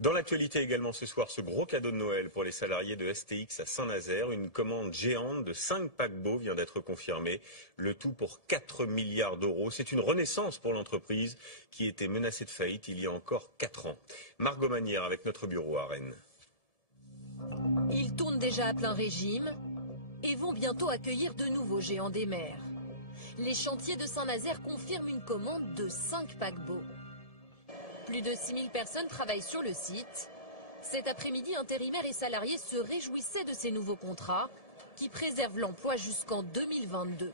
Dans l'actualité également ce soir, ce gros cadeau de Noël pour les salariés de STX à Saint-Nazaire. Une commande géante de 5 paquebots vient d'être confirmée. Le tout pour 4 milliards d'euros. C'est une renaissance pour l'entreprise qui était menacée de faillite il y a encore 4 ans. Margot Manière avec notre bureau à Rennes. Ils tournent déjà à plein régime et vont bientôt accueillir de nouveaux géants des mers. Les chantiers de Saint-Nazaire confirment une commande de 5 paquebots. Plus de 6000 personnes travaillent sur le site. Cet après-midi, intérimaires et salariés se réjouissaient de ces nouveaux contrats qui préservent l'emploi jusqu'en 2022.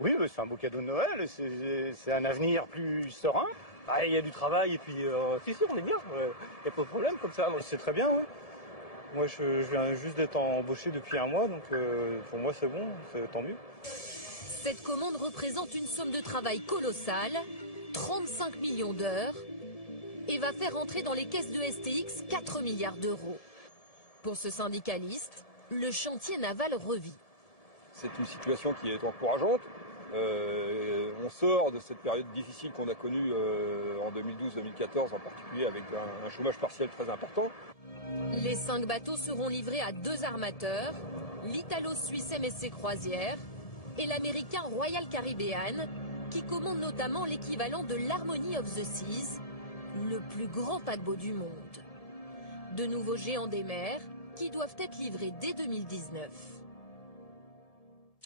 Oui, c'est un beau cadeau de Noël, c'est un avenir plus serein. Ah, il y a du travail et puis si, on est bien, il n'y a pas de problème comme ça, c'est très bien. Ouais. Moi je viens juste d'être embauché depuis un mois, donc pour moi c'est bon, c'est tant mieux. Cette commande représente une somme de travail colossale, 35 millions d'heures, et va faire entrer dans les caisses de STX 4 milliards d'euros. Pour ce syndicaliste, le chantier naval revit. C'est une situation qui est encourageante. On sort de cette période difficile qu'on a connue en 2012-2014, en particulier avec un chômage partiel très important. Les 5 bateaux seront livrés à 2 armateurs, l'italo-suisse MSC Croisière et l'américain Royal Caribbean, qui commande notamment l'équivalent de l'Harmony of the Seas, le plus grand paquebot du monde. De nouveaux géants des mers qui doivent être livrés dès 2019.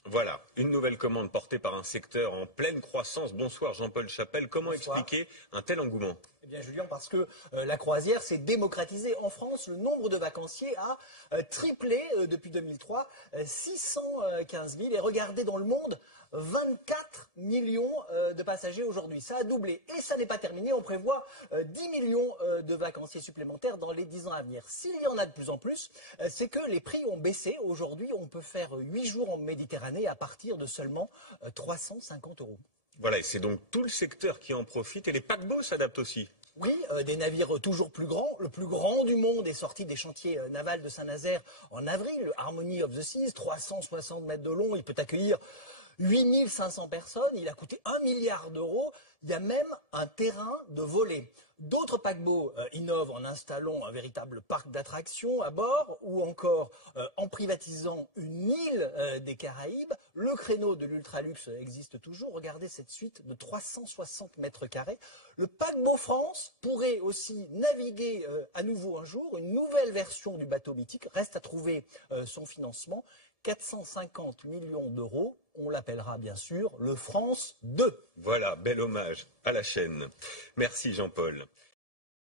Voilà, une nouvelle commande portée par un secteur en pleine croissance. Bonsoir Jean-Paul Chapelle, comment expliquer un tel engouement ? Eh bien Julien, parce que la croisière s'est démocratisée. En France, le nombre de vacanciers a triplé depuis 2003, 615 000. Et regardez dans le monde, 24 millions de passagers aujourd'hui. Ça a doublé. Et ça n'est pas terminé. On prévoit 10 millions de vacanciers supplémentaires dans les 10 ans à venir. S'il y en a de plus en plus, c'est que les prix ont baissé. Aujourd'hui, on peut faire 8 jours en Méditerranée à partir de seulement 350 €. Voilà, et c'est donc tout le secteur qui en profite et les paquebots s'adaptent aussi. Oui, des navires toujours plus grands. Le plus grand du monde est sorti des chantiers navals de Saint-Nazaire en avril, le Harmony of the Seas, 360 mètres de long. Il peut accueillir 8500 personnes. Il a coûté 1 milliard d'euros. Il y a même un terrain de volée. D'autres paquebots innovent en installant un véritable parc d'attractions à bord ou encore en privatisant une île des Caraïbes. Le créneau de l'ultraluxe existe toujours. Regardez cette suite de 360 mètres carrés. Le paquebot France pourrait aussi naviguer à nouveau un jour. Une nouvelle version du bateau mythique. Reste à trouver son financement. 450 millions d'euros. On l'appellera bien sûr le France 2. Voilà, bel hommage à la chaîne. Merci Jean-Paul.